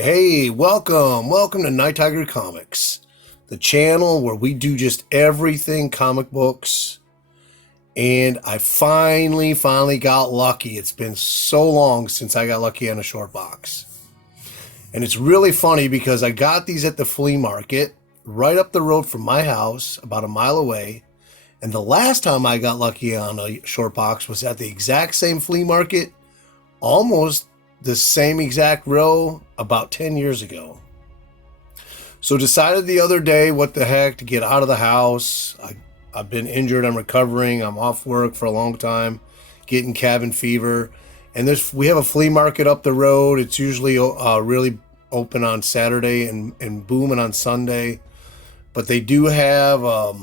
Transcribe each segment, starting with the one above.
Hey, welcome to Nighttiger Comics, the channel where we do just everything comic books. And I finally got lucky. It's been so long since I got lucky on a short box. And it's really funny because I got these at the flea market right up the road from my house, about a mile away. And the last time I got lucky on a short box was at the exact same flea market, almost the same exact row, about 10 years ago. So decided the other day, what the heck, to get out of the house. I've been injured, I'm recovering, I'm off work for a long time, getting cabin fever. And we have a flea market up the road. It's usually really open on Saturday and booming on Sunday. But they do have a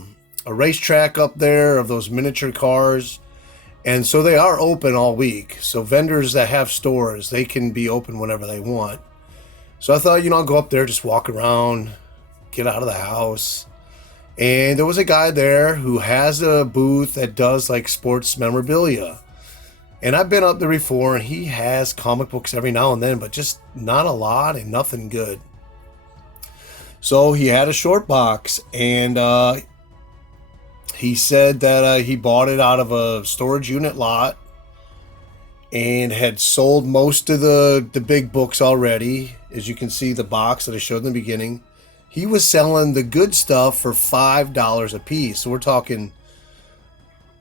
racetrack up there of those miniature cars. And so they are open all week. So vendors that have stores, they can be open whenever they want. So I thought, I'll go up there, just walk around, get out of the house. And there was a guy there who has a booth that does like sports memorabilia. And I've been up there before, and he has comic books every now and then, but just not a lot and nothing good. So he had a short box, and he said that he bought it out of a storage unit lot and had sold most of the big books already. As you can see, the box that I showed in the beginning, he was selling the good stuff for $5 a piece. So we're talking,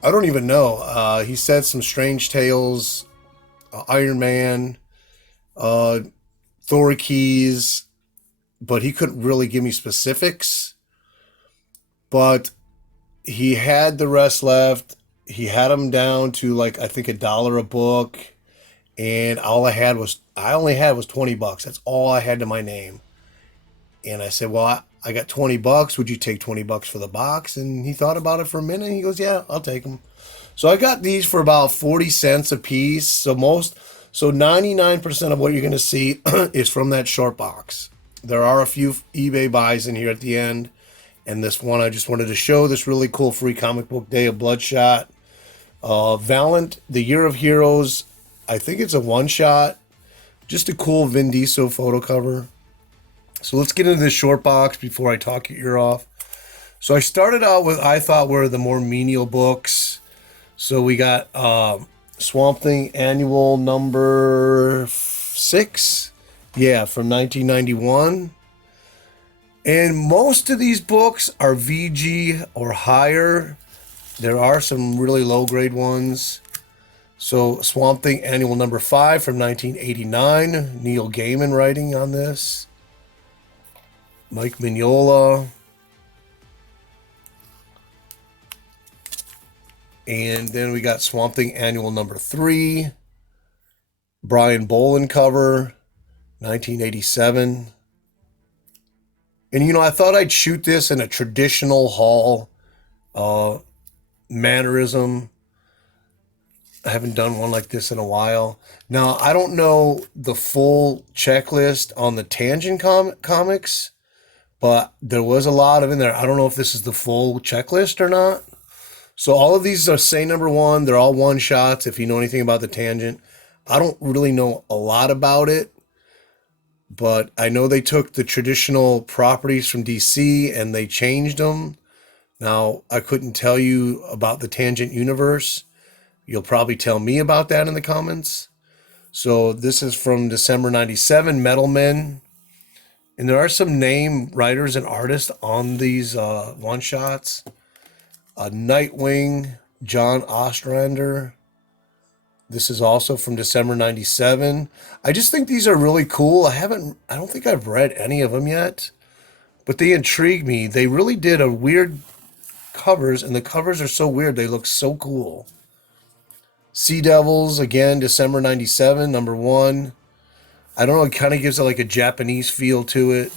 I don't even know. He said some Strange Tales, Iron Man, Thor keys, but he couldn't really give me specifics. But he had the rest left. He had them down to like, I think $1 a book. And I only had was $20. That's all I had to my name. And I said, well, I got $20. Would you take $20 for the box? And he thought about it for a minute. And he goes, yeah, I'll take them. So I got these for about 40 cents a piece. So 99% of what you're going to see is from that short box. There are a few eBay buys in here at the end. And this one, I just wanted to show this really cool free comic book day of Bloodshot. Valiant, The Year of Heroes. I think it's a one-shot. Just a cool Vin Diesel photo cover. So let's get into this short box before I talk your ear off. So I started out with, I thought, were the more menial books. So we got Swamp Thing Annual number 6. Yeah, from 1991. And most of these books are VG or higher. There are some really low-grade ones. So Swamp Thing Annual number 5 from 1989. Neil Gaiman writing on this. Mike Mignola. And then we got Swamp Thing Annual number 3. Brian Boland cover, 1987. And, I thought I'd shoot this in a traditional haul mannerism. I haven't done one like this in a while. Now, I don't know the full checklist on the Tangent comics, but there was a lot of in there. I don't know if this is the full checklist or not. So all of these are say number 1. They're all one-shots, if you know anything about the Tangent. I don't really know a lot about it. But I know they took the traditional properties from DC and they changed them. Now, I couldn't tell you about the Tangent universe. You'll probably tell me about that in the comments. So this is from December 97, Metal Men. And there are some name writers and artists on these one-shots. Nightwing, John Ostrander. This is also from December 97. I just think these are really cool. I don't think I've read any of them yet, but they intrigue me. They really did a weird covers, and the covers are so weird. They look so cool. Sea Devils, again, December 97, number 1. I don't know, it kind of gives it like a Japanese feel to it.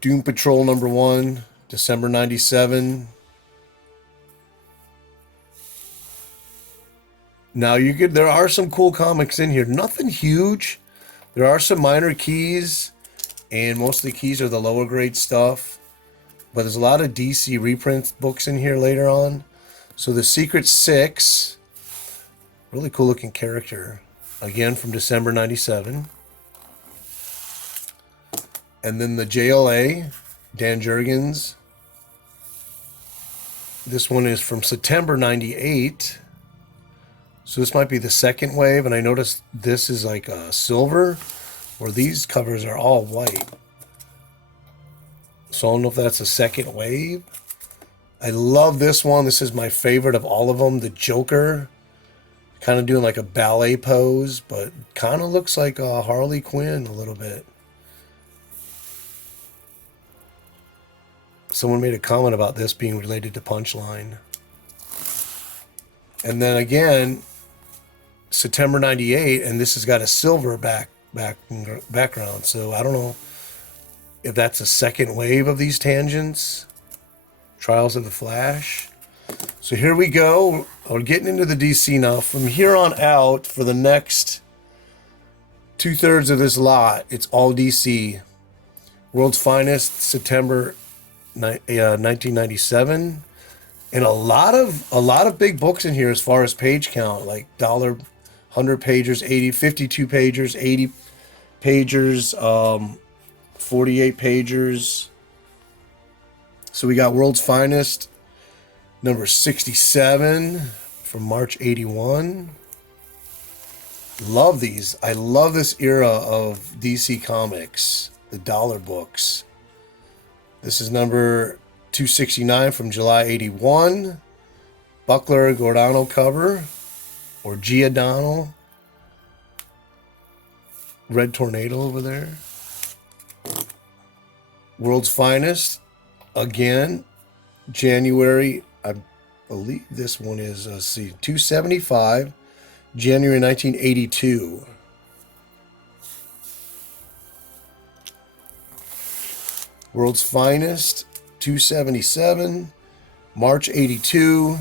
Doom Patrol, number 1, December 97. Now there are some cool comics in here. Nothing huge. There are some minor keys, and most of the keys are the lower grade stuff. But there's a lot of DC reprint books in here later on. So the Secret Six, really cool looking character. again from December 97. And then the JLA, Dan Jurgens. This one is from September 98. So this might be the second wave, and I noticed this is like a silver, where these covers are all white. So I don't know if that's a second wave. I love this one. This is my favorite of all of them. The Joker, kind of doing like a ballet pose, but kind of looks like Harley Quinn a little bit. Someone made a comment about this being related to Punchline. And then again, September 98, and this has got a silver background. So I don't know if that's a second wave of these tangents. Trials of the Flash. So here we go. We're getting into the DC now. From here on out, for the next 2/3 of this lot, it's all DC. World's Finest, September 1997. And a lot of big books in here as far as page count, like $100 pagers, 52 pagers, 80 pagers, 48 pagers. So we got World's Finest, number 67 from March 81. Love these. I love this era of DC Comics, the dollar books. This is number 269 from July 81. Buckler Giordano cover, or Giordano. Red Tornado over there. World's Finest, again, January, I believe this one is, 275, January 1982. World's Finest, 277, March 82.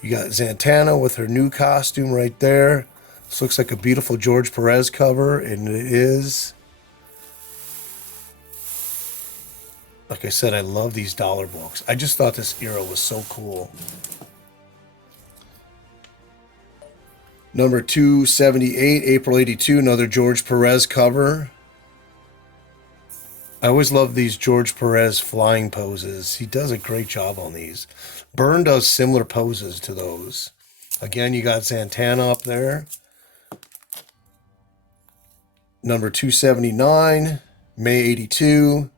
You got Zatanna with her new costume right there. This looks like a beautiful George Perez cover, and it is. Like I said, I love these dollar books. I just thought this era was so cool. Number 278, April 82, another George Perez cover. I always love these George Perez flying poses. He does a great job on these. Byrne does similar poses to those. Again, you got Zatanna up there. Number 279, May 82.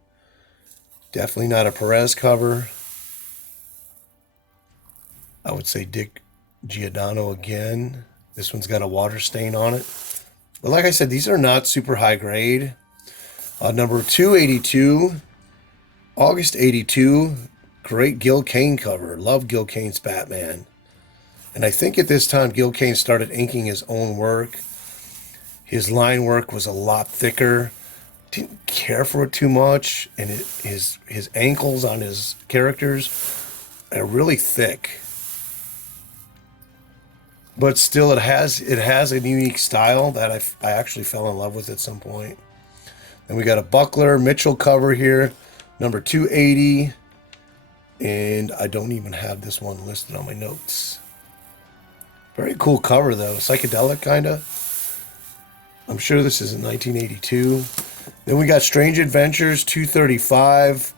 Definitely not a Perez cover. I would say Dick Giordano again. This one's got a water stain on it. But like I said, these are not super high grade. Number 282, August 82, great Gil Kane cover. Love Gil Kane's Batman. And I think at this time, Gil Kane started inking his own work. His line work was a lot thicker. Didn't care for it too much. And his ankles on his characters are really thick. But still, it has a unique style that I actually fell in love with at some point. And we got a Buckler Mitchell cover here, number 280. And I don't even have this one listed on my notes. Very cool cover, though. Psychedelic, kind of. I'm sure this is in 1982. Then we got Strange Adventures, 235,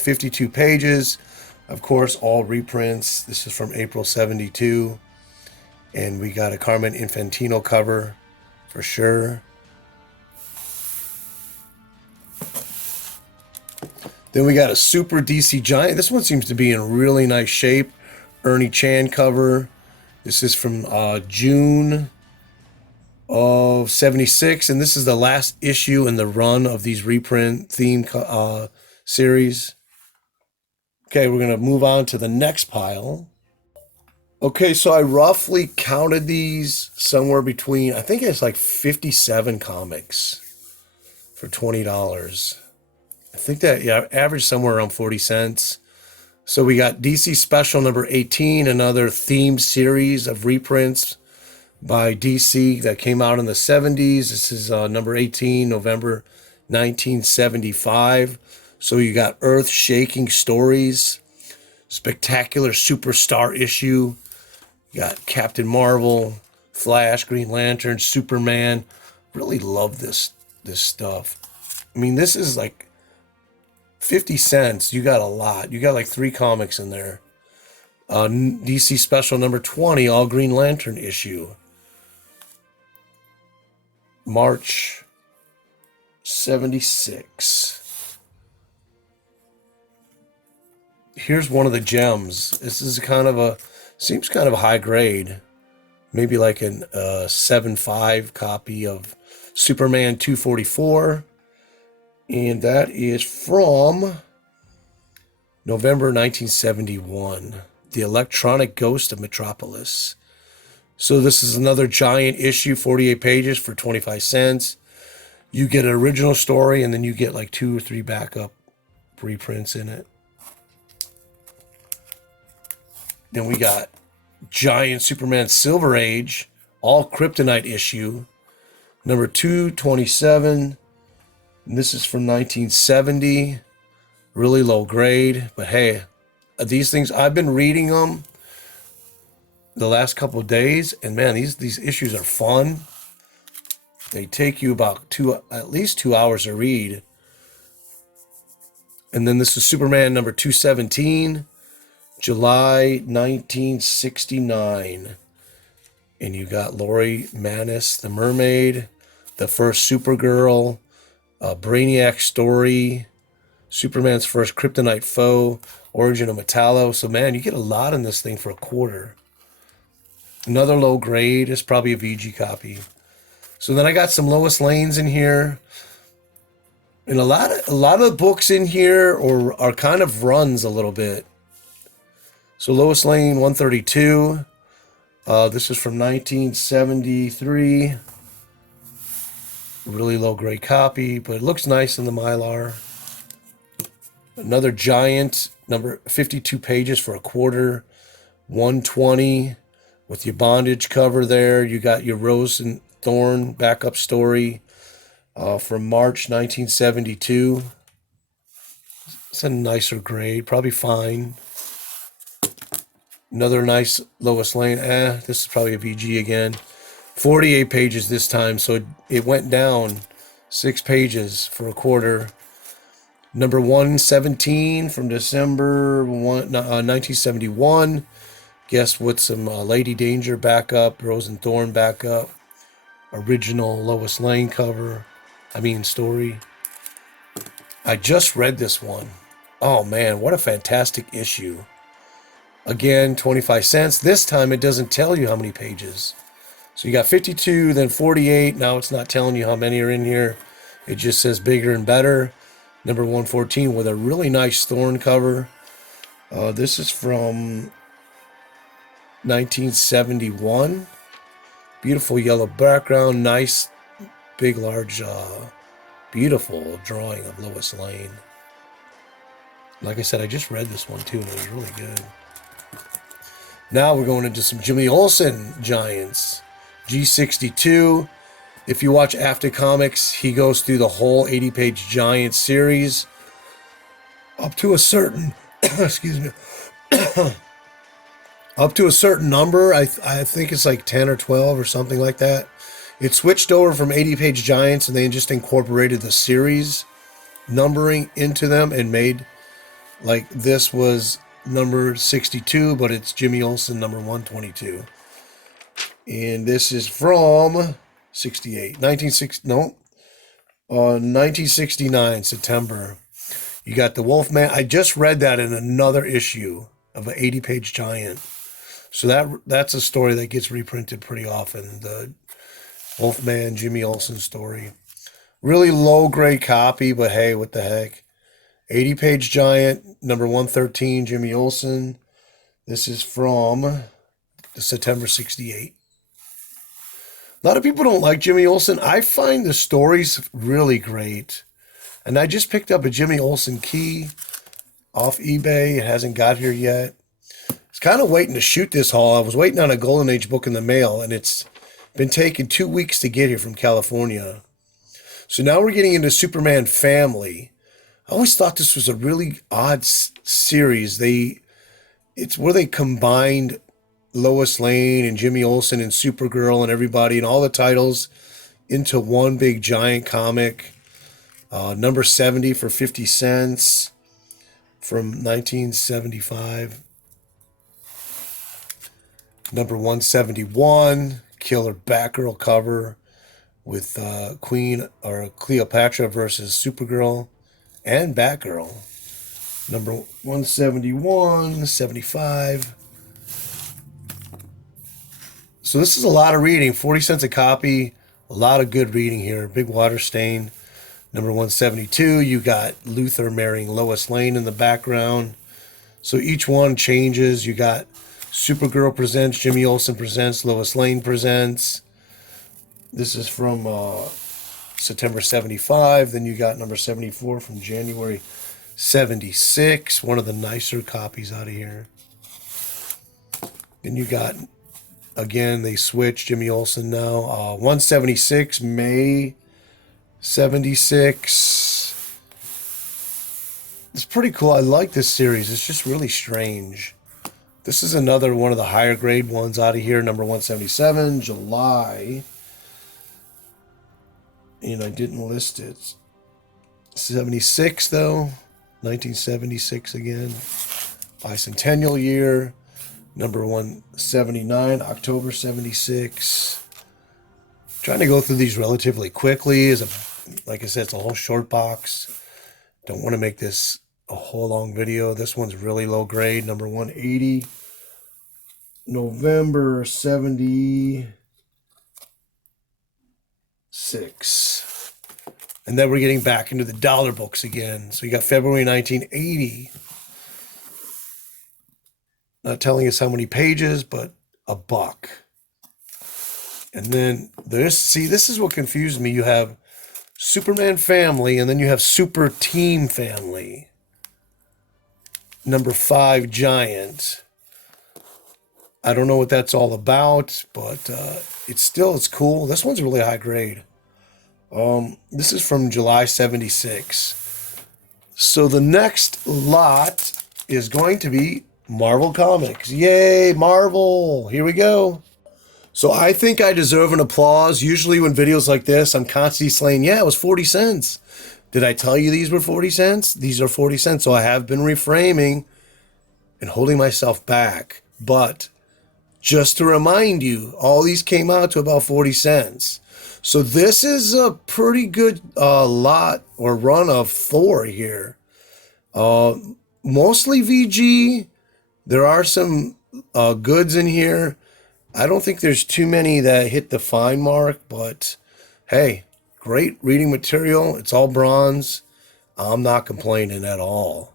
52 pages. Of course, all reprints. This is from April 72. And we got a Carmen Infantino cover, for sure. Then we got a Super DC Giant. This one seems to be in really nice shape. Ernie Chan cover. This is from June of 76. And this is the last issue in the run of these reprint theme series. Okay, we're going to move on to the next pile. Okay, so I roughly counted these somewhere between, I think it's like 57 comics for $20. I think that, yeah, average somewhere around 40 cents. So we got DC Special number 18, another themed series of reprints by DC that came out in the 70s. This is number 18, November 1975. So you got Earth-Shaking Stories, Spectacular Superstar issue. You got Captain Marvel, Flash, Green Lantern, Superman. Really love this stuff. I mean, this is like 50 cents. You got a lot. You got like 3 comics in there. DC Special number 20, all Green Lantern issue. March 76. Here's one of the gems. This is seems kind of a high grade. Maybe like an 7.5 copy of Superman 244. And that is from November 1971. The Electronic Ghost of Metropolis. So this is another giant issue, 48 pages for 25 cents. You get an original story, and then you get like 2 or 3 backup reprints in it. Then we got giant Superman Silver Age, all Kryptonite issue, number 227. And this is from 1970. Really low grade, but hey, these things, I've been reading them the last couple of days, and man, these issues are fun. They take you about at least 2 hours to read. And then this is Superman number 217, July 1969. And you got Lori Manis, the Mermaid, the first Supergirl, Brainiac story, Superman's first Kryptonite foe, Origin of Metallo. So man, you get a lot in this thing for $0.25. Another low grade is probably a VG copy. So then I got some Lois Lanes in here. And a lot of the books in here are kind of runs a little bit. So Lois Lane 132. This is from 1973. Really low grade copy, but it looks nice in the Mylar. Another giant, number 52 pages for $0.25. 120 with your bondage cover there. You got your Rose and Thorn backup story from March 1972. It's a nicer grade, probably fine. Another nice Lois Lane. This is probably a VG again. 48 pages this time, so it went down 6 pages for $0.25. Number 117 from December 1971. Guess with some Lady Danger backup, Rose and Thorn backup, original Lois Lane cover. Story. I just read this one. Oh man, what a fantastic issue. Again, 25 cents. This time it doesn't tell you how many pages. So you got 52, then 48. Now it's not telling you how many are in here. It just says bigger and better. Number 114 with a really nice Thorn cover. This is from 1971. Beautiful yellow background. Nice, big, large, beautiful drawing of Lois Lane. Like I said, I just read this one too, and it was really good. Now we're going into some Jimmy Olsen Giants. G62. If you watch After Comics, he goes through the whole 80-page Giants series up to a certain, excuse me, up to a certain number. I think it's like 10 or 12 or something like that. It switched over from 80-page Giants, and they just incorporated the series numbering into them and made, like, this was number 62, but it's Jimmy Olsen number 122. And this is from 1969, September. You got the Wolfman. I just read that in another issue of an 80-page Giant. So that's a story that gets reprinted pretty often. The Wolfman, Jimmy Olsen story. Really low-grade copy, but hey, what the heck. 80-page Giant, number 113, Jimmy Olsen. This is from September 68. A lot of people don't like Jimmy Olsen. I find the stories really great. And I just picked up a Jimmy Olsen key off eBay. It hasn't got here yet. I was kind of waiting to shoot this haul. I was waiting on a Golden Age book in the mail, and it's been taking 2 weeks to get here from California. So now we're getting into Superman Family. I always thought this was a really odd series. It's where they combined Lois Lane and Jimmy Olsen and Supergirl and everybody and all the titles into one big giant comic. Number 70 for 50 cents from 1975. Number 171, killer Batgirl cover with Queen or Cleopatra versus Supergirl and Batgirl. Number 171, 75. So this is a lot of reading, 40 cents a copy. A lot of good reading here. Big water stain. Number 172, you got Luther marrying Lois Lane in the background. So each one changes. You got Supergirl presents, Jimmy Olsen presents, Lois Lane presents. This is from September 75. Then you got number 74 from January 76. One of the nicer copies out of here. Then you got, again, they switched Jimmy Olsen now. 176, May 76. It's pretty cool. I like this series. It's just really strange. This is another one of the higher grade ones out of here. Number 177, July. And I didn't list it. 76, though. 1976 again. Bicentennial year. Number 179, October 76. Trying to go through these relatively quickly. Like I said, it's a whole short box. Don't want to make this a whole long video. This one's really low grade. Number 180, November 76. And then we're getting back into the dollar books again. So you got February 1980. Not telling us how many pages, but $1. And then this is what confused me. You have Superman Family, and then you have Super Team Family. Number 5, Giant. I don't know what that's all about, but it's cool. This one's really high grade. This is from July 76. So the next lot is going to be Marvel Comics. Yay, Marvel! Here we go. So I think I deserve an applause. Usually when videos like this, I'm constantly saying, yeah, it was 40 cents. Did I tell you these were 40 cents? These are 40 cents. So I have been reframing and holding myself back. But just to remind you, all these came out to about 40 cents. So this is a pretty good lot or run of Thor here. Mostly VG. There are some goods in here. I don't think there's too many that hit the fine mark, but hey, great reading material. It's all bronze. I'm not complaining at all.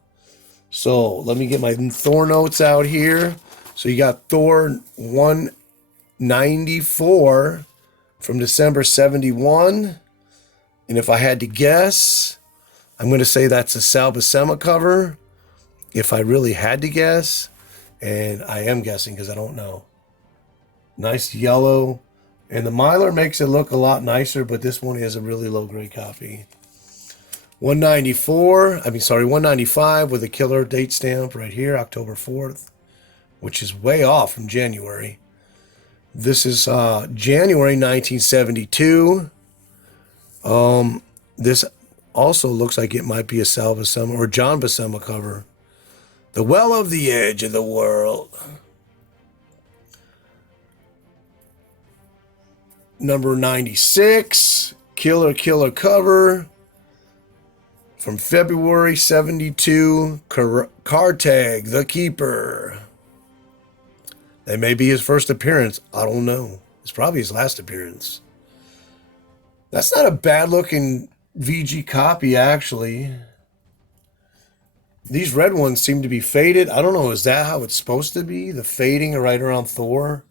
So let me get my Thor notes out here. So you got Thor 194 from December 71. And if I had to guess, I'm going to say that's a Sal Buscema cover. If I really had to guess, and I am guessing because I don't know. Nice yellow. And the Mylar makes it look a lot nicer, but this one is a really low grade copy. 195 with a killer date stamp right here, October 4th, which is way off from January. This is January 1972. This also looks like it might be a Sal Buscema or John Buscema cover. The Well of the Edge of the World. Number 96, killer cover from February 72, Cartag, the Keeper. That may be his first appearance. I don't know. It's probably his last appearance. That's not a bad looking VG copy, actually. These red ones seem to be faded. I don't know. Is that how it's supposed to be? The fading right around Thor?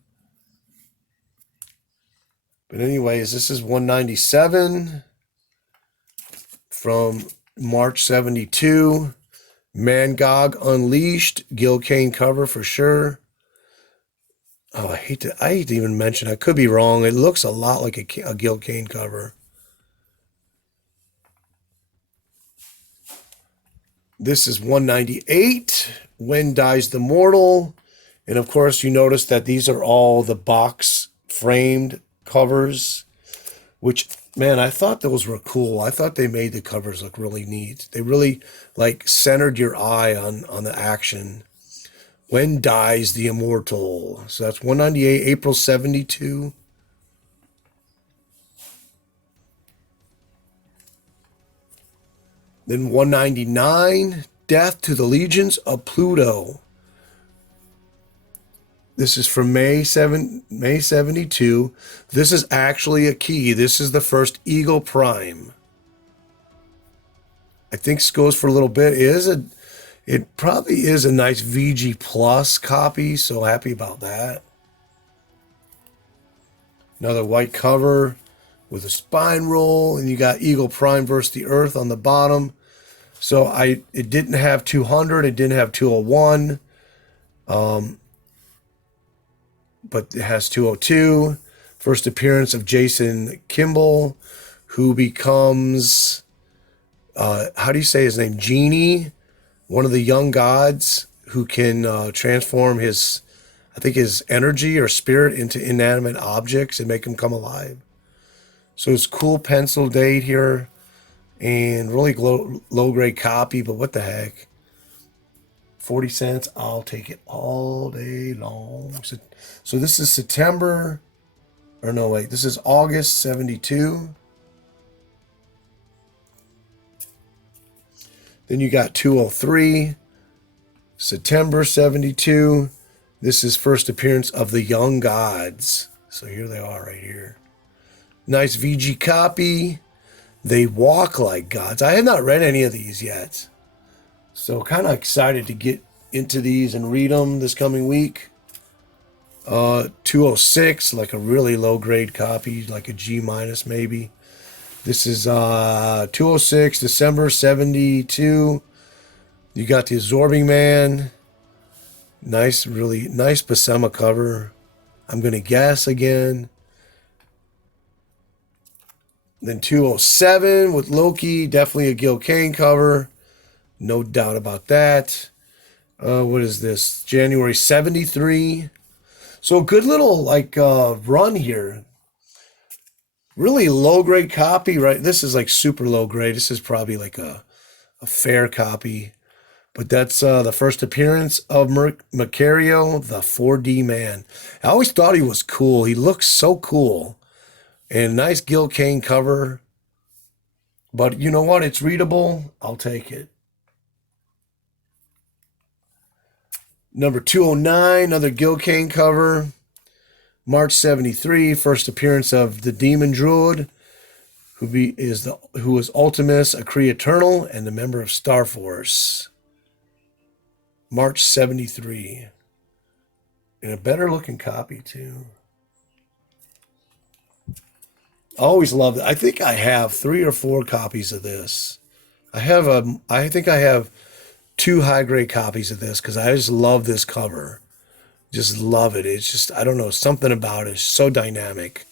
But anyways, this is 197 from March 72. Mangog Unleashed, Gil Kane cover for sure. Oh, I hate to even mention. I could be wrong. It looks a lot like a Gil Kane cover. This is 198. When Dies the Mortal, And of course, you notice that these are all the box framed covers, which, man, I thought those were cool. I thought they made the covers look really neat. They really like centered your eye on the action. When Dies the Immortal? So that's 198, April 72. Then 199, Death to the Legions of Pluto. This is from May 72. This is actually a key. This is the first Eagle Prime. I think this goes for a little bit. It probably is a nice VG Plus copy, so happy about that. Another white cover with a spine roll, and you got Eagle Prime versus the Earth on the bottom. So it didn't have 200, it didn't have 201, but it has 202. First appearance of Jason Kimball, who becomes, how do you say his name? Genie, one of the young gods who can transform his, I think his energy or spirit into inanimate objects and make them come alive. So it's cool pencil date here and really low grade copy, but what the heck? 40 cents, I'll take it all day long. So this is September, or no, wait, this is August 72. Then you got 203, September 72. This is first appearance of the Young Gods. So here they are right here. Nice VG copy. They walk like gods. I have not read any of these yet. So kind of excited to get into these and read them this coming week. 206, like a really low grade copy, like a G minus maybe. This is 206, December 72. You got the Absorbing Man. Nice, really nice Buscema cover. I'm going to guess again. Then 207 with Loki, definitely a Gil Kane cover. No doubt about that. What is this? January 73. So a good little like run here. Really low grade copy, right? This is like super low grade. This is probably like a fair copy. But that's the first appearance of Macario, the 4D man. I always thought he was cool. He looks so cool. And nice Gil Kane cover. But you know what? It's readable. I'll take it. Number 209, another Gil Kane cover. March 73, first appearance of the Demon Druid, who is Ultimus, a Kree Eternal, and a member of Star Force. March 73. And a better looking copy, too. I always loved it. I think I have 3 or 4 copies of this. I think I have 2 high grade copies of this because I just love this cover. Just love it. It's just, I don't know, something about it. It's so dynamic.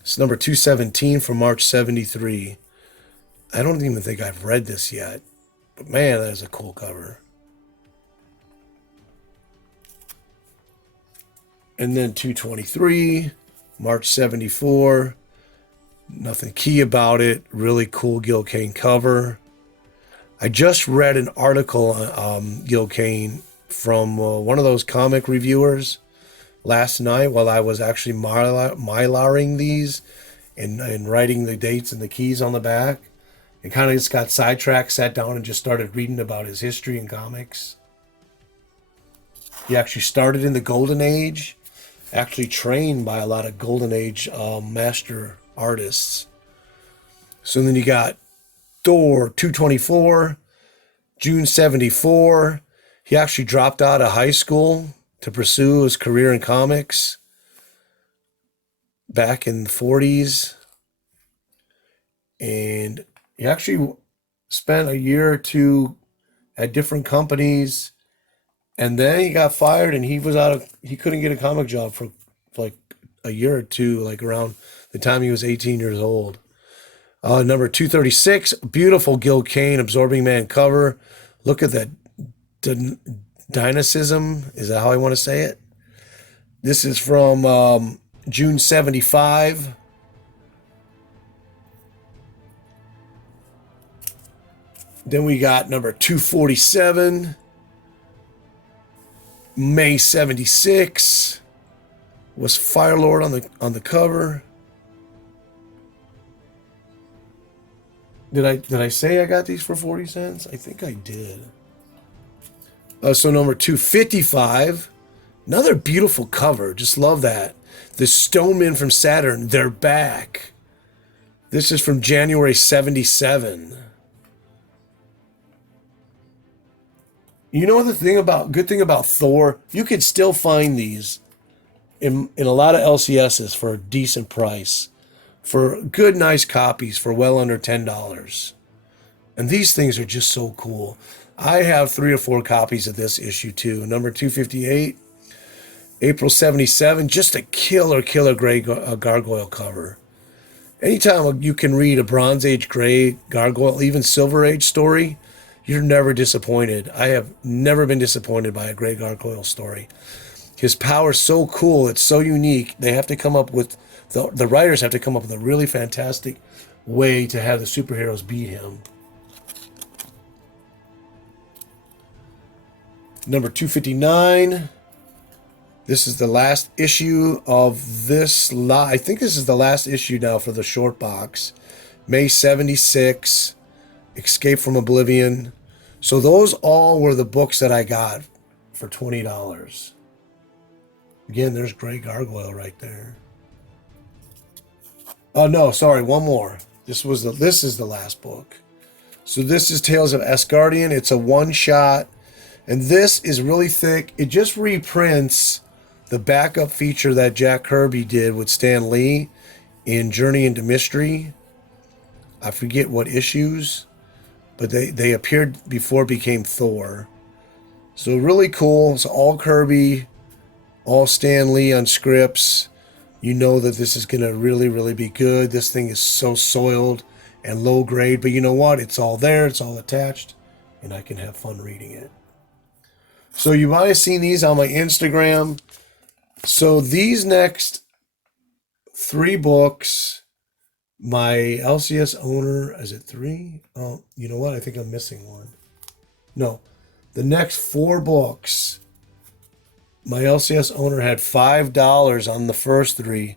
It's number 217 from March 73. I don't even think I've read this yet. But man, that is a cool cover. And then 223, March 74. Nothing key about it. Really cool Gil Kane cover. I just read an article on Gil Kane from one of those comic reviewers last night while I was actually mylaring these and writing the dates and the keys on the back. And kind of just got sidetracked, sat down and just started reading about his history in comics. He actually started in the Golden Age, actually trained by a lot of Golden Age master artists. So then you got Thor 224, June 74. He actually dropped out of high school to pursue his career in comics back in the 40s. And he actually spent a year or 2 at different companies. And then he got fired and he couldn't get a comic job for like a year or 2, like around the time he was 18 years old. Number 236, beautiful Gil Kane Absorbing Man cover. Look at that Dynasism, is that how I want to say it? This is from June 75. Then we got number 247, May 76. Was Firelord on the cover. Did I say I got these for 40 cents? I think I did. So number 255, another beautiful cover. Just love that. The Stonemen from Saturn, they're back. This is from January 77. You know the good thing about Thor, you could still find these in a lot of LCSs for a decent price, for good, nice copies for well under $10. And these things are just so cool. I have 3 or 4 copies of this issue too. Number 258, April 77, just a killer gray gargoyle cover. Anytime you can read a Bronze Age gray gargoyle, even Silver Age story, you're never disappointed. I have never been disappointed by a gray gargoyle story. His power's so cool, it's so unique. They have to come up with, the writers have to come up with a really fantastic way to have the superheroes beat him. Number 259. This is the last issue of this lot. I think this is the last issue now for the short box. May 76, Escape from Oblivion. So those all were the books that I got for $20. Again, there's Gray Gargoyle right there. Oh no, sorry, one more. This is the last book. So this is Tales of Asgardian. It's a one-shot, and this is really thick. It just reprints the backup feature that Jack Kirby did with Stan Lee in Journey into Mystery. I forget what issues, but they appeared before it became Thor. So really cool. It's all Kirby, all Stan Lee on scripts. You know that this is going to really be good. This thing is so soiled and low grade, but you know what? It's all there. It's all attached, and I can have fun reading it. So you might have seen these on my Instagram. So these next 3 books, my LCS owner, is it 3? Oh, you know what? I think I'm missing one. No, the next 4 books, my LCS owner had $5 on the first 3.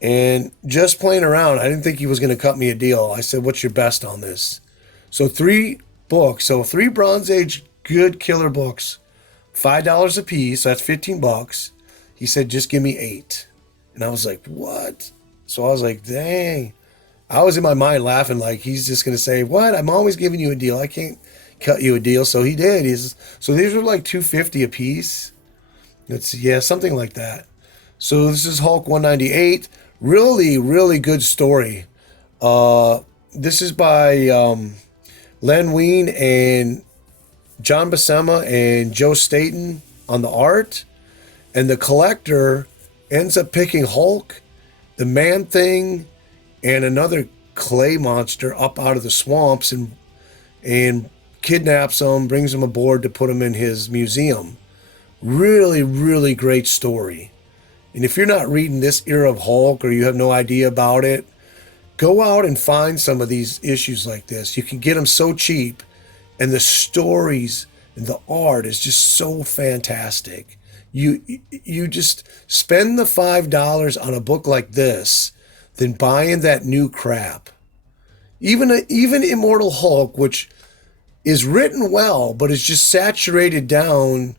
And just playing around, I didn't think he was going to cut me a deal. I said, what's your best on this? So 3 books. So 3 Bronze Age good killer books, $5 a piece. So that's $15. He said, just give me 8. And I was like, what? So I was like, dang. I was in my mind laughing like he's just going to say, what? I'm always giving you a deal. I can't cut you a deal. So he did. So these were like $2.50 a piece. Something like that. So this is Hulk 198. Really good story. This is by Len Wein and John Buscema and Joe Staton on the art. And the collector ends up picking Hulk, the Man-Thing, and another clay monster up out of the swamps and kidnaps them, brings them aboard to put them in his museum. Really great story. And if you're not reading this era of Hulk or you have no idea about it, go out and find some of these issues like this. You can get them so cheap, and the stories and the art is just so fantastic. You just spend the $5 on a book like this than buying that new crap. Even Immortal Hulk, which is written well, but is just saturated down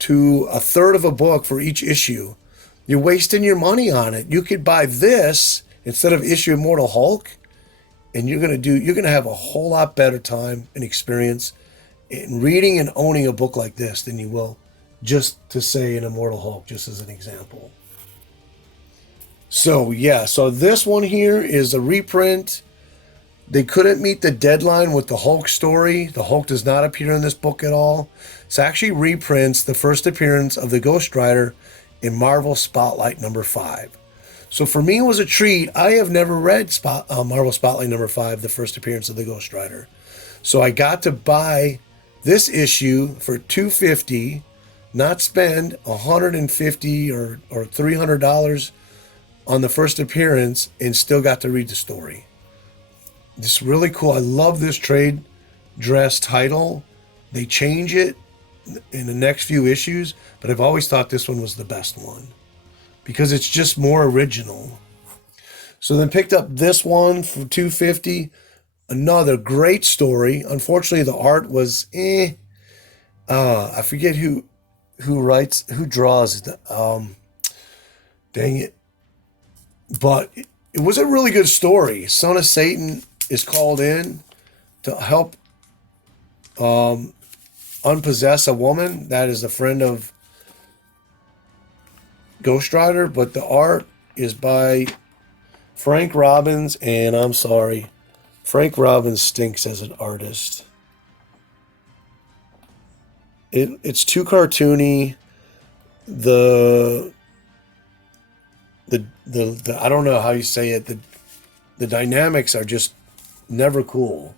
to a third of a book for each issue. You're wasting your money on it. You could buy this instead of issue Immortal Hulk, and you're gonna have a whole lot better time and experience in reading and owning a book like this than you will just to say an Immortal Hulk, just as an example. So yeah, so this one here is a reprint. They couldn't meet the deadline with the Hulk story. The Hulk does not appear in this book at all. It's actually reprints the first appearance of the Ghost Rider in Marvel Spotlight number 5. So for me, it was a treat. I have never read Marvel Spotlight number 5, the first appearance of the Ghost Rider. So I got to buy This issue for $250, not spend $150 or $300 on the first appearance, and still got to read the story. This is really cool. I love this trade dress title. They change it in the next few issues, but I've always thought this one was the best one because it's just more original. So then picked up this one for $250. Another great story. Unfortunately, the art was I forget who draws it. Dang it. But it was a really good story. Son of Satan is called in to help unpossess a woman that is a friend of Ghost Rider, but the art is by Frank Robbins, and I'm sorry, Frank Robbins stinks as an artist. It's too cartoony. The I don't know how you say it. The dynamics are just never cool.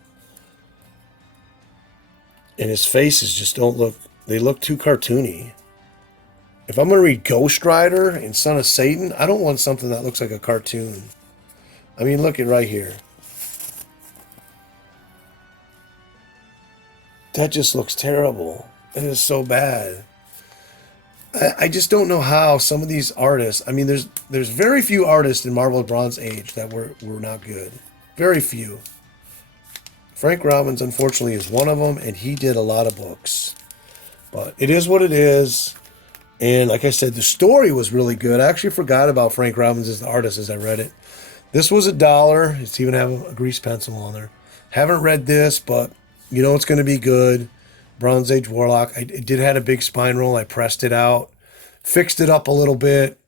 And his faces just don't look, they look too cartoony. If I'm going to read Ghost Rider and Son of Satan, I don't want something that looks like a cartoon. I mean, look at right here. That just looks terrible. It is so bad. I just don't know how some of these artists, I mean, there's very few artists in Marvel Bronze Age that were not good. Very few. Frank Robbins, unfortunately, is one of them, and he did a lot of books. But it is what it is. And like I said, the story was really good. I actually forgot about Frank Robbins as the artist as I read it. This was $1. It's even have a grease pencil on there. Haven't read this, but you know it's going to be good. Bronze Age Warlock. It did have a big spine roll. I pressed it out. Fixed it up a little bit.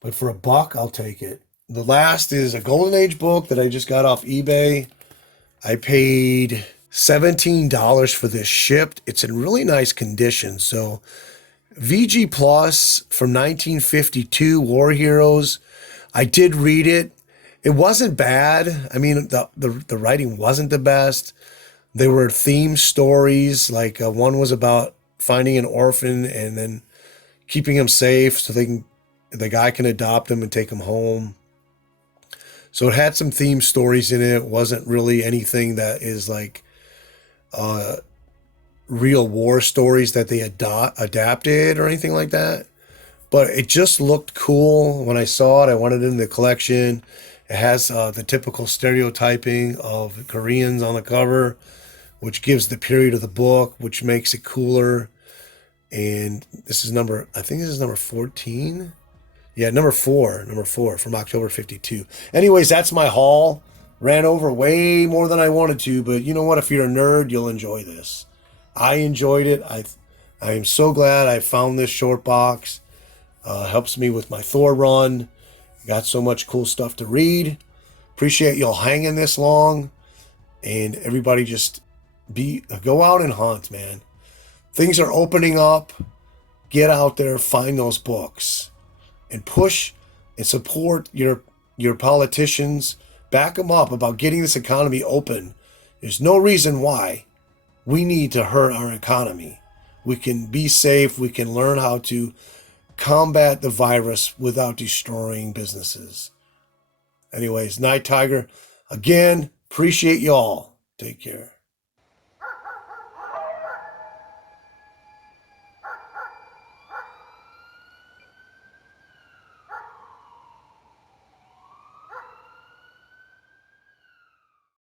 But for $1, I'll take it. The last is a Golden Age book that I just got off eBay. I paid $17 for this shipped. It's in really nice condition. So VG Plus from 1952, War Heroes. I did read it. It wasn't bad. I mean, the writing wasn't the best. There were theme stories. Like one was about finding an orphan and then keeping him safe so the guy can adopt him and take him home. So it had some theme stories in it. It wasn't really anything that is like real war stories that they adapted or anything like that. But it just looked cool. When I saw it, I wanted it in the collection. It has the typical stereotyping of Koreans on the cover, which gives the period of the book, which makes it cooler. And this is I think this is number 14. Yeah, number four from October 52. Anyways, that's my haul. Ran over way more than I wanted to, but you know what? If you're a nerd, you'll enjoy this. I enjoyed it. I am so glad I found this short box. Helps me with my Thor run. Got so much cool stuff to read. Appreciate y'all hanging this long. And everybody just go out and hunt, man. Things are opening up. Get out there, find those books. And push and support your politicians. Back them up about getting this economy open. There's no reason why we need to hurt our economy. We can be safe. We can learn how to combat the virus without destroying businesses. Anyways, Nighttiger, again, appreciate y'all. Take care.